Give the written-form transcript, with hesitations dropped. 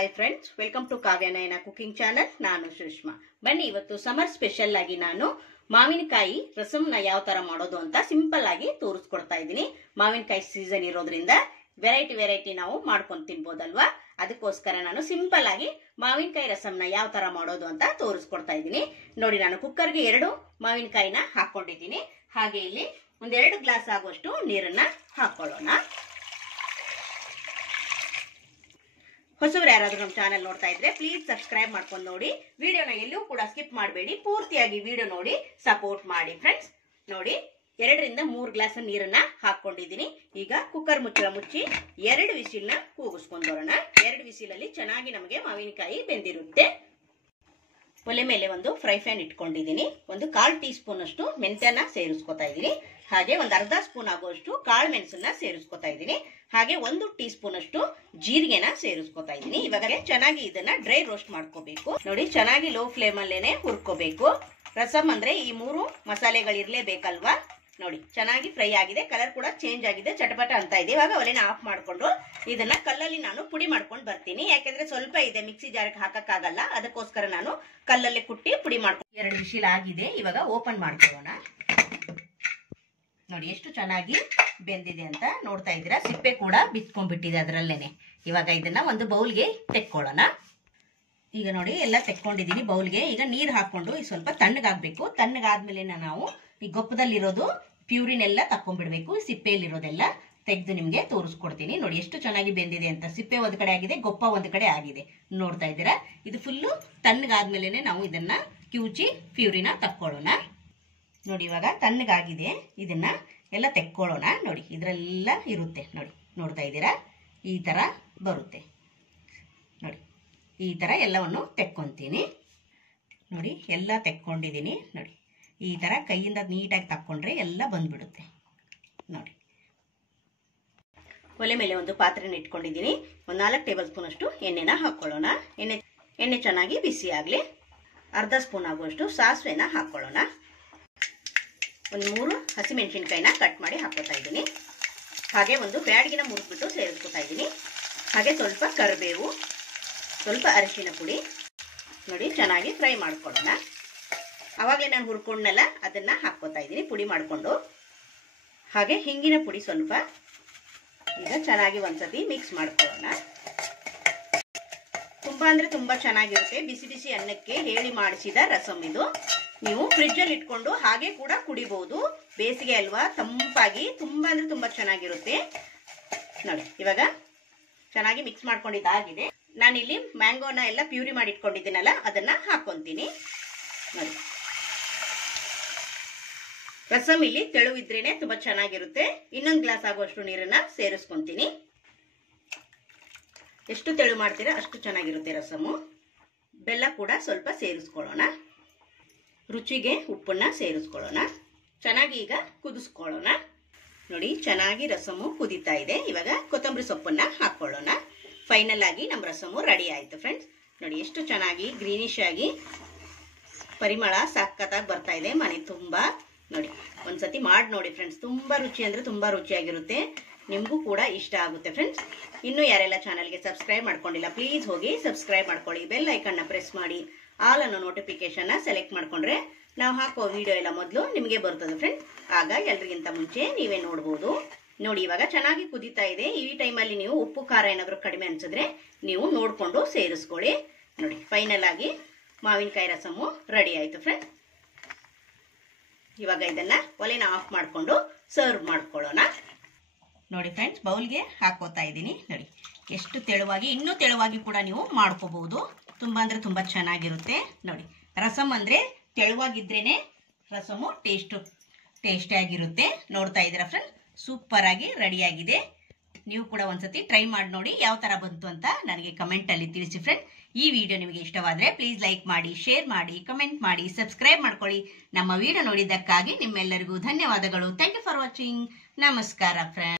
Hi friends, welcome to Kavyanayana cooking channel. ನಾನು ಸುಷ್ಮಾ. ಬನ್ನಿ, ಇವತ್ತು ಸಮರ್ ಸ್ಪೆಷಲ್ ಆಗಿ ನಾನು ಮಾವಿನಕಾಯಿ ರಸಂನ ಯಾವ ತರ ಮಾಡೋದು ಅಂತ ಸಿಂಪಲ್ ಆಗಿ ತೋರಿಸ್ಕೊಡ್ತಾ ಇದ್ದೀನಿ. ಮಾವಿನಕಾಯಿ ಸೀಸನ್ ಇರೋದ್ರಿಂದ ವೆರೈಟಿ ನಾವು ಮಾಡ್ಕೊಂಡು ತಿನ್ಬೋದಲ್ವಾ, ಅದಕ್ಕೋಸ್ಕರ ನಾನು ಸಿಂಪಲ್ ಆಗಿ ಮಾವಿನಕಾಯಿ ರಸಂನ ಯಾವ ತರ ಮಾಡೋದು ಅಂತ ತೋರಿಸ್ಕೊಡ್ತಾ ಇದ್ದೀನಿ. ನೋಡಿ, ನಾನು ಕುಕ್ಕರ್ಗೆ 2 ಮಾವಿನಕಾಯಿನ ಹಾಕೊಂಡಿದ್ದೀನಿ. ಹಾಗೆ ಇಲ್ಲಿ 1-2 ಗ್ಲಾಸ್ ಆಗುವಷ್ಟು ನೀರನ್ನ ಹಾಕೊಳ್ಳೋಣ. ಹೊಸಬ್ರು ಯಾರಾದ್ರೂ ನಮ್ಮ ಚಾನೆಲ್ ನೋಡ್ತಾ ಇದ್ರೆ ಪ್ಲೀಸ್ ಸಬ್ಸ್ಕ್ರೈಬ್ ಮಾಡ್ಕೊಂಡು ನೋಡಿ. ವಿಡಿಯೋನ ಎಲ್ಲೂ ಕೂಡ ಸ್ಕಿಪ್ ಮಾಡಬೇಡಿ, ಪೂರ್ತಿಯಾಗಿ ವಿಡಿಯೋ ನೋಡಿ ಸಪೋರ್ಟ್ ಮಾಡಿ ಫ್ರೆಂಡ್ಸ್. ನೋಡಿ, 2-3 ಗ್ಲಾಸ್ ನೀರನ್ನ ಹಾಕೊಂಡಿದ್ದೀನಿ. ಈಗ ಕುಕ್ಕರ್ ಮುಚ್ಚಳ ಮುಚ್ಚಿ 2 ವಿಸಿಲ್ನ ಕೂಗಿಸ್ಕೊಂಡು ಬರೋಣ. 2 ವಿಸಿಲಲ್ಲಿ ಚೆನ್ನಾಗಿ ನಮಗೆ ಮಾವಿನಕಾಯಿ ಬೆಂದಿರುತ್ತೆ. ಒಲೆ ಮೇಲೆ ಒಂದು ಫ್ರೈ ಪ್ಯಾನ್ ಇಟ್ಕೊಂಡಿದ್ದೀನಿ. 1/4 ಟೀ ಸ್ಪೂನ್ ಅಷ್ಟು ಮೆಂತ್ಯನ ಸೇರಿಸ್ಕೊತಾ ಇದ್ದೀನಿ. ಹಾಗೆ 1/2 ಸ್ಪೂನ್ ಆಗುವಷ್ಟು ಕಾಳು ಮೆಣಸನ್ನ ಸೇರಿಸ್ಕೊತಾ ಇದ್ದೀನಿ. ಹಾಗೆ 1 ಟೀ ಸ್ಪೂನ್ ಅಷ್ಟು ಜೀರಿಗೆನ ಸೇರಿಸ್ಕೊತಾ ಇದ್ದೀನಿ. ಇವಾಗ ಚೆನ್ನಾಗಿ ಇದನ್ನ ಡ್ರೈ ರೋಸ್ಟ್ ಮಾಡ್ಕೋಬೇಕು. ನೋಡಿ, ಚೆನ್ನಾಗಿ ಲೋ ಫ್ಲೇಮ್ ಅಲ್ಲೇನೆ ಹುರ್ಕೋಬೇಕು. ರಸಂ ಅಂದ್ರೆ ಈ 3 ಮಸಾಲೆಗಳು ಇರ್ಲೇಬೇಕಲ್ವಾ. ನೋಡಿ, ಚೆನ್ನಾಗಿ ಫ್ರೈ ಆಗಿದೆ, ಕಲರ್ ಕೂಡ ಚೇಂಜ್ ಆಗಿದೆ, ಚಟಪಟ ಅಂತ ಇದೆ. ಇವಾಗ ಒಲೆನ ಆಫ್ ಮಾಡ್ಕೊಂಡು ಇದನ್ನ ಕಲ್ಲಲ್ಲಿ ನಾನು ಪುಡಿ ಮಾಡ್ಕೊಂಡು ಬರ್ತೀನಿ. ಯಾಕೆಂದ್ರೆ ಸ್ವಲ್ಪ ಇದೆ, ಮಿಕ್ಸಿ ಜಾರಕ್ಕೆ ಹಾಕಕ್ಕಾಗಲ್ಲ, ಅದಕ್ಕೋಸ್ಕರ ನಾನು ಕಲ್ಲಲ್ಲಿ ಕುಟ್ಟಿ ಪುಡಿ ಮಾಡ್ಕೊಂಡು 2 ವಿಸಿಲ್ ಆಗಿದೆ. ಇವಾಗ ಓಪನ್ ಮಾಡ್ಕೊಳ್ಳೋಣ. ನೋಡಿ, ಎಷ್ಟು ಚೆನ್ನಾಗಿ ಬೆಂದಿದೆ ಅಂತ ನೋಡ್ತಾ ಇದ್ದೀರಾ. ಸಿಪ್ಪೆ ಕೂಡ ಬಿತ್ಕೊಂಡ್ಬಿಟ್ಟಿದೆ ಅದರಲ್ಲೇನೆ. ಇವಾಗ ಇದನ್ನ ಒಂದು ಬೌಲ್ಗೆ ತೆಕ್ಕೊಳ್ಳೋಣ. ಈಗ ನೋಡಿ, ಎಲ್ಲ ತೆಕ್ಕೊಂಡಿದೀನಿ ಬೌಲ್ಗೆ. ಈಗ ನೀರು ಹಾಕೊಂಡು ಸ್ವಲ್ಪ ತಣ್ಣಗಾಗ್ಬೇಕು. ತಣ್ಣಗಾದ್ಮೇಲೆ ನಾವು ಈ ಗೊಪ್ಪದಲ್ಲಿರೋದು ಪ್ಯೂರಿನೆಲ್ಲ ತಕೊಂಡ್ಬಿಡ್ಬೇಕು. ಸಿಪ್ಪೆಯಲ್ಲಿರೋದೆಲ್ಲ ತೆಗೆದು ನಿಮ್ಗೆ ತೋರಿಸ್ಕೊಡ್ತೀನಿ. ನೋಡಿ, ಎಷ್ಟು ಚೆನ್ನಾಗಿ ಬೆಂದಿದೆ ಅಂತ. ಸಿಪ್ಪೆ ಒಂದ್ ಕಡೆ ಆಗಿದೆ, ಗೊಪ್ಪ ಒಂದ್ ಕಡೆ ಆಗಿದೆ. ನೋಡ್ತಾ ಇದ್ದೀರಾ. ಇದು ಫುಲ್ಲು ತಣ್ಣಗಾದ್ಮೇಲೆ ನಾವು ಇದನ್ನ ಕಿವುಚಿ ಪ್ಯೂರಿನ ತಕ್ಕೊಳ್ಳೋಣ. ನೋಡಿ, ಇವಾಗ ತಣ್ಣಗಾಗಿದೆ. ಇದನ್ನ ಎಲ್ಲ ತೆಕ್ಕೊಳ್ಳೋಣ. ನೋಡಿ, ಇದ್ರೆಲ್ಲ ಇರುತ್ತೆ. ನೋಡಿ, ನೋಡ್ತಾ ಇದ್ದೀರಾ, ಈ ತರ ಬರುತ್ತೆ. ನೋಡಿ, ಈ ತರ ಎಲ್ಲವನ್ನು ತೆಕ್ಕೊಂತೀನಿ. ನೋಡಿ, ಎಲ್ಲ ತೆಕ್ಕೊಂಡಿದ್ದೀನಿ. ನೋಡಿ, ಈ ತರ ಕೈಯಿಂದ ನೀಟಾಗಿ ತಕ್ಕೊಂಡ್ರೆ ಎಲ್ಲ ಬಂದ್ಬಿಡುತ್ತೆ. ನೋಡಿ, ಒಲೆ ಮೇಲೆ ಒಂದು ಪಾತ್ರೆನ ಇಟ್ಕೊಂಡಿದ್ದೀನಿ. 4 ಟೇಬಲ್ ಸ್ಪೂನ್ ಅಷ್ಟು ಎಣ್ಣೆನ ಹಾಕೊಳ್ಳೋಣ. ಎಣ್ಣೆ ಚೆನ್ನಾಗಿ ಬಿಸಿ ಆಗ್ಲಿ. 1/2 ಸ್ಪೂನ್ ಆಗುವಷ್ಟು ಸಾಸಿವೆನ ಹಾಕೊಳ್ಳೋಣ. 3 ಹಸಿಮೆಣಸಿನ್ಕಾಯಿನ ಕಟ್ ಮಾಡಿ ಹಾಕೋತಾ ಇದ್ದೀನಿ. ಹಾಗೆ ಒಂದು ಬ್ಯಾಡಗಿನ ಮುರಿದ್ಬಿಟ್ಟು ಸೇರಿಸ್ಕೊತಾ ಇದ್ದೀನಿ. ಹಾಗೆ ಸ್ವಲ್ಪ ಕರಿಬೇವು, ಸ್ವಲ್ಪ ಅರಿಶಿನ ಪುಡಿ. ನೋಡಿ, ಚೆನ್ನಾಗಿ ಫ್ರೈ ಮಾಡ್ಕೊಳ್ಳೋಣ. ಅವಾಗಲೇ ನಾನು ಹುರ್ಕೊಂಡ್ನೆಲ್ಲ ಅದನ್ನ ಹಾಕೋತಾ ಇದ್ದೀನಿ ಪುಡಿ ಮಾಡಿಕೊಂಡು. ಹಾಗೆ ಹಿಂಗಿನ ಪುಡಿ ಸ್ವಲ್ಪ. ಈಗ ಚೆನ್ನಾಗಿ ಒಂದ್ಸತಿ ಮಿಕ್ಸ್ ಮಾಡ್ಕೊಳ್ಳೋಣ. ತುಂಬಾ ಅಂದ್ರೆ ತುಂಬಾ ಚೆನ್ನಾಗಿರುತ್ತೆ. ಬಿಸಿ ಬಿಸಿ ಅನ್ನಕ್ಕೆ ಹೇಳಿ ಮಾಡಿಸಿದ ರಸಂ ಇದು. ನೀವು ಫ್ರಿಜ್ ಅಲ್ಲಿ ಇಟ್ಕೊಂಡು ಹಾಗೆ ಕೂಡ ಕುಡಿಬಹುದು. ಬೇಸಿಗೆ ಅಲ್ವಾ, ತಂಪಾಗಿ ತುಂಬಾ ಅಂದ್ರೆ ತುಂಬಾ ಚೆನ್ನಾಗಿರುತ್ತೆ. ನೋಡಿ, ಇವಾಗ ಚೆನ್ನಾಗಿ ಮಿಕ್ಸ್ ಮಾಡ್ಕೊಂಡಿದ್ದಾಗಿದೆ. ನಾನಿಲ್ಲಿ ಮ್ಯಾಂಗೋನ ಎಲ್ಲ ಪ್ಯೂರಿ ಮಾಡಿ ಇಟ್ಕೊಂಡಿದ್ದೀನಲ್ಲ, ಅದನ್ನ ಹಾಕೊಂತೀನಿ. ನೋಡಿ, ರಸಂ ಇಲ್ಲಿ ತೆಳುವಿದ್ರೇನೆ ತುಂಬಾ ಚೆನ್ನಾಗಿರುತ್ತೆ. 1 ಗ್ಲಾಸ್ ಆಗುವಷ್ಟು ನೀರನ್ನ ಸೇರಿಸ್ಕೊಂತೀನಿ. ಎಷ್ಟು ತೆಳು ಮಾಡ್ತೀರಾ ಅಷ್ಟು ಚೆನ್ನಾಗಿರುತ್ತೆ ರಸಮು. ಬೆಲ್ಲ ಕೂಡ ಸ್ವಲ್ಪ ಸೇರಿಸ್ಕೊಳ್ಳೋಣ. ರುಚಿಗೆ ಉಪ್ಪನ್ನ ಸೇರಿಸ್ಕೊಳ್ಳೋಣ. ಚೆನ್ನಾಗಿ ಈಗ ಕುದಿಸ್ಕೊಳ್ಳೋಣ. ನೋಡಿ, ಚೆನ್ನಾಗಿ ರಸಮು ಕುದೀತಾ ಇದೆ. ಇವಾಗ ಕೊತ್ತಂಬರಿ ಸೊಪ್ಪನ್ನ ಹಾಕೊಳ್ಳೋಣ. ಫೈನಲ್ ಆಗಿ ನಮ್ಮ ರಸಮು ರೆಡಿ ಆಯ್ತು ಫ್ರೆಂಡ್ಸ್. ನೋಡಿ, ಎಷ್ಟು ಚೆನ್ನಾಗಿ ಗ್ರೀನಿಶ್ ಆಗಿ ಪರಿಮಳ ಸಖತ್ತಾಗಿ ಬರ್ತಾ ಇದೆ ಮನೆ ತುಂಬಾ. ನೋಡಿ, ಒಂದ್ಸತಿ ಮಾಡಿ ನೋಡಿ ಫ್ರೆಂಡ್ಸ್. ತುಂಬಾ ರುಚಿ ಅಂದ್ರೆ ತುಂಬಾ ರುಚಿಯಾಗಿರುತ್ತೆ. ನಿಮ್ಗೂ ಕೂಡ ಇಷ್ಟ ಆಗುತ್ತೆ ಫ್ರೆಂಡ್ಸ್. ಇನ್ನು ಯಾರೆಲ್ಲ ಚಾನಲ್ಗೆ ಸಬ್ಸ್ಕ್ರೈಬ್ ಮಾಡ್ಕೊಂಡಿಲ್ಲ ಪ್ಲೀಸ್ ಹೋಗಿ ಸಬ್ಸ್ಕ್ರೈಬ್ ಮಾಡ್ಕೊಳ್ಳಿ. ಬೆಲ್ ಐಕನ್ನ ಪ್ರೆಸ್ ಮಾಡಿ ಆಲ್ ಅನ್ನೋ ನೋಟಿಫಿಕೇಶನ್ ಸೆಲೆಕ್ಟ್ ಮಾಡ್ಕೊಂಡ್ರೆ ನಾವು ಹಾಕೋ ವಿಡಿಯೋ ಎಲ್ಲ ಮೊದಲು ನಿಮಗೆ ಬರ್ತದೆ ಫ್ರೆಂಡ್ಸ್. ಆಗ ಎಲ್ರಿಗಿಂತ ಮುಂಚೆ ನೀವೇ ನೋಡ್ಬೋದು. ನೋಡಿ, ಇವಾಗ ಚೆನ್ನಾಗಿ ಕುದೀತಾ ಇದೆ. ಈ ಟೈಮಲ್ಲಿ ನೀವು ಉಪ್ಪು ಖಾರ ಏನಾದ್ರು ಕಡಿಮೆ ಅನ್ಸಿದ್ರೆ ನೀವು ನೋಡ್ಕೊಂಡು ಸೇರಿಸ್ಕೊಳ್ಳಿ. ನೋಡಿ, ಫೈನಲ್ ಆಗಿ ಮಾವಿನಕಾಯಿ ರಸಮು ರೆಡಿ ಆಯ್ತು ಫ್ರೆಂಡ್ಸ್. ಇವಾಗ ಇದನ್ನ ಒಲೆನ ಆಫ್ ಮಾಡ್ಕೊಂಡು ಸರ್ವ್ ಮಾಡ್ಕೊಳ್ಳೋಣ. ನೋಡಿ ಫ್ರೆಂಡ್ಸ್, ಬೌಲ್ಗೆ ಹಾಕೋತಾ ಇದ್ದೀನಿ. ನೋಡಿ, ಎಷ್ಟು ತೆಳುವಾಗಿ, ಇನ್ನೂ ತೆಳುವಾಗಿ ಕೂಡ ನೀವು ಮಾಡ್ಕೋಬಹುದು. ತುಂಬಾ ಅಂದ್ರೆ ತುಂಬಾ ಚೆನ್ನಾಗಿರುತ್ತೆ. ನೋಡಿ, ರಸಂ ಅಂದ್ರೆ ತೆಳುವಾಗಿದ್ರೇನೆ ರಸಮು ಟೇಸ್ಟಿ ಆಗಿರುತ್ತೆ. ನೋಡ್ತಾ ಇದ್ದೀರಾ ಫ್ರೆಂಡ್ಸ್, ಸೂಪರ್ ಆಗಿ ರೆಡಿ ಆಗಿದೆ. ನೀವು ಕೂಡ ಒಂದ್ಸತಿ ಟ್ರೈ ಮಾಡಿ ನೋಡಿ ಯಾವ ತರ ಬಂತು ಅಂತ ನನಗೆ ಕಮೆಂಟ್ ಅಲ್ಲಿ ತಿಳಿಸಿ ಫ್ರೆಂಡ್. ಈ ವಿಡಿಯೋ ನಿಮಗೆ ಇಷ್ಟವಾದ್ರೆ ಪ್ಲೀಸ್ ಲೈಕ್ ಮಾಡಿ, ಶೇರ್ ಮಾಡಿ, ಕಮೆಂಟ್ ಮಾಡಿ, ಸಬ್ಸ್ಕ್ರೈಬ್ ಮಾಡ್ಕೊಳ್ಳಿ. ನಮ್ಮ ವಿಡಿಯೋ ನೋಡಿದ್ದಕ್ಕಾಗಿ ನಿಮ್ಮೆಲ್ಲರಿಗೂ ಧನ್ಯವಾದಗಳು. Thank you for watching. ನಮಸ್ಕಾರ ಫ್ರೆಂಡ್.